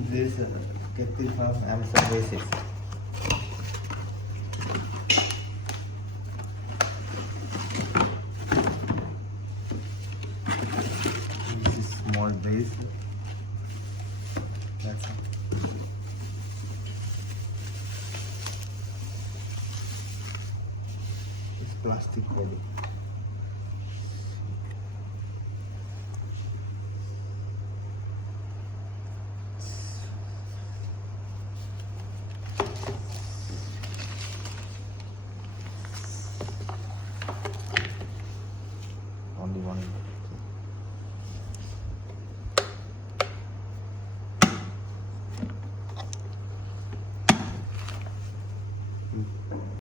This Capri Farm Amazon basis. This is small base. That's it. It's plastic body.